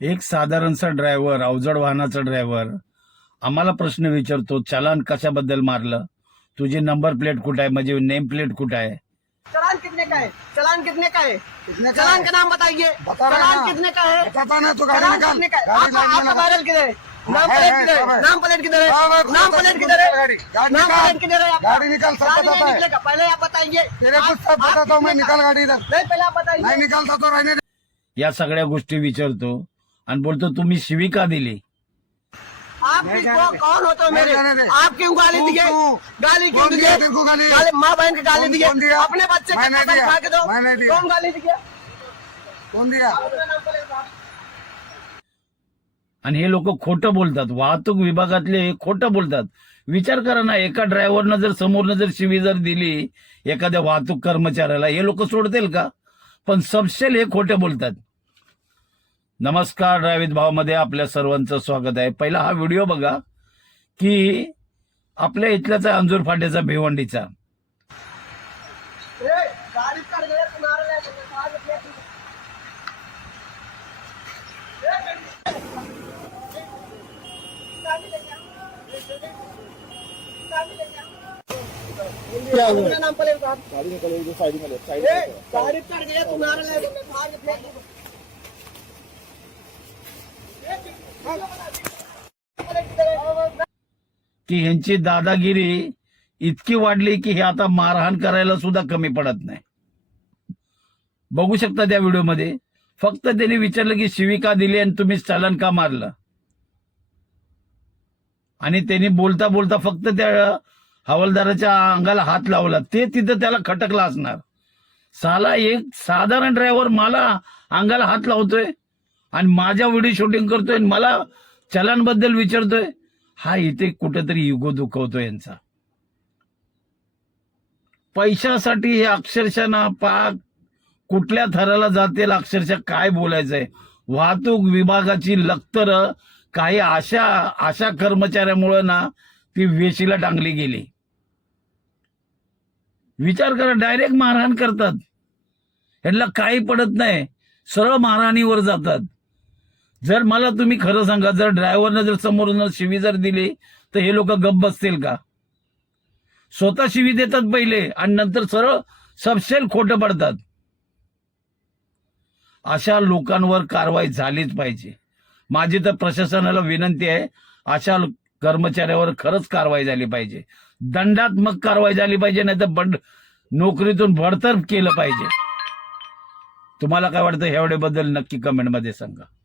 एक साधारणसा ड्रायव्हर, अवजड वाहनाचा ड्रायव्हर आम्हाला प्रश्न विचारतो, चलान कशाबद्दल मारलं, तुझी नंबर प्लेट कुठं आहे, म्हणजे नेम प्लेट कुठं आहे. चलान कितने का है? चलान कितने का है? कितने का चलान है? का नाम बताइए। बता रहे चलान ना। कितने का है? बताता ना तो गाड़ी चलान निकाल। कितने का है? गाड़ी लाइन में आपका लगा। बैरल किधर है? नाम है, प्लेट है, किधर सब है? है। नाम प्लेट किधर है? हाँ, हाँ, नाम बताता प्लेट हूँ, किधर है? गाड़ी नाम निकाल। प्लेट किधर है आपका? गाड़ी निकाल, सब गाड़ी बताता नहीं है। निकलेगा, पहले आप बताइए। तेरे को सब आप बताता हूँ मैं, कितने निकाल का- गाड़ी इधर। नहीं, पहले आप नहीं बताइए। निकालता तो रहने दे। या सगळ्या गोष्टी विचारतो आणि बोलतो तुम्ही शिवी का दिली. आप कौन होते हो मेरे? जाने दे। आप क्यों गाली तू- दिए? तू- गाली क्यों कौन दिए? दिया तेरे को गाली? माँ बहन की गाली कौन- दिए? कौन दिया? अपने बच्चे के मैंने कसम दिया। खा के दो। मैंने दिया। कौन गाली दिया? कौन दिया? आणि हे लोक खोटं बोलतात, वाहतूक विभागातले खोटं बोलतात. विचार करा ना, एका ड्रायव्हरनं जर समोरनं जर शिवी जर दिली एखाद्या वाहतूक कर्मचाऱ्याला, हे लोक सोडतील का? पण सबसेल हे खोटे बोलतात. नमस्कार, ड्रायव्हित भावमध्ये आपल्या सर्वांचं स्वागत आहे. पहिला हा व्हिडिओ बघा की आपल्या इथल्याचा अंजूर फाट्याचा भिवंडीचा. गाड़ी कर गए तुम्हारे लिए अपना नाम प्लेट साहब। गाड़ी निकलेगी साइड में ले, गाड़ी कर गए तुम्हारे लिए की ह्यांची दादागिरी इतकी वाढली की हे आता मारहाण करायला सुद्धा कमी पडत नाही. बघू शकता त्या व्हिडिओमध्ये. फक्त त्यांनी विचारलं की शिवी का दिली आणि तुम्ही चलन का मारलं, आणि त्यांनी बोलता बोलता फक्त त्या हवालदाराच्या अंगाला हात लावला. ते तिथं त्याला खटकला असणार. साला एक साधारण ड्रायव्हर मला अंगाला हात लावतोय आणि माझ्या व्हिडिओ शूटिंग करतोय आणि मला चलानबद्दल विचारतोय. हा इथे कुठेतरी इगो दुखवतो यांचा. पैशासाठी हे अक्षरशः ना पाक कुठल्या थराला जातील, अक्षरशः काय बोलायचंय. वाहतूक विभागाची लक्तर काही अशा कर्मचाऱ्यामुळे ना ती वेशीला टांगली गेली. विचार करा, डायरेक्ट मारहाण करतात. यांना काही पडत नाही, सरळ मारहाणीवर जातात. जर मला तुम्ही खरं सांगा, जर ड्रायव्हरनं जर समोरून शिवी जर दिली तर हे लोक गप्प बसतील का? स्वतः शिवी देतात पहिले आणि नंतर सरळ सबसेल खोटं पडतात. अशा लोकांवर कारवाई झालीच पाहिजे. माझी तर प्रशासनाला विनंती आहे, अशा कर्मचाऱ्यावर खरंच कारवाई झाली पाहिजे. दंडात्मक कारवाई झाली पाहिजे, नाही तर नोकरीतून बडतर्फ केलं पाहिजे. तुम्हाला काय वाटतं ह्या बद्दल नक्की कमेंटमध्ये सांगा.